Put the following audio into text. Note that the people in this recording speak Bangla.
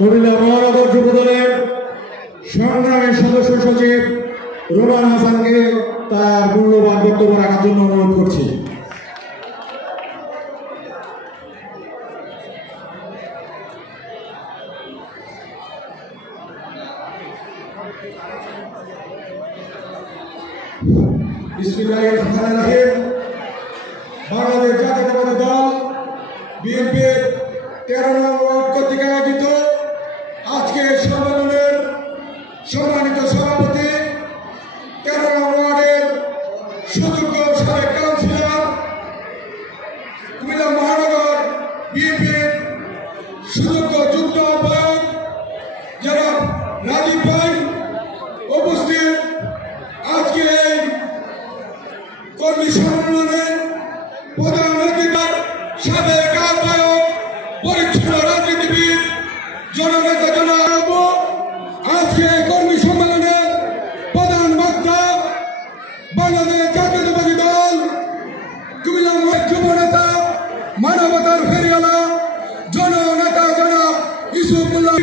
কুমিল্লা মহানগর যুবদলের সংগ্রামী সদস্য সচিব রোমান হাসানকে তার মূল্যবান বক্তব্য রাখার জন্য অনুরোধ করছি। বাংলাদেশ জাতীয়তাবাদী দল বিএনপির 13 নং ওয়ার্ড কর্তৃক আয়োজিত আজকে সম্মেলনের সম্মানিত সভাপতি 13 নং ওয়ার্ডের সুযোগ্য সাবেক কাউন্সিলর কুমিল্লা মহানগর বিএনপির সুযোগ্য যুগ্ম আহ্বায়ক যারা রাজীব ভাই উপস্থিত আজকে এই কর্মী সম্মেলনের প্রধান অতিথি সাবেক আহ্বায়ক পরিচ্ছন্ন রাজনীতিবিদ জননেতা জনাব আজকে কর্মী সম্মেলনের প্রধান বক্তা বাংলাদেশ জাতীয়তাবাদী দল কুমিল্লা যুব নেতা মানবতার ফেরিওয়ালা জননেতা জনাব ইউসুফুল্লাহ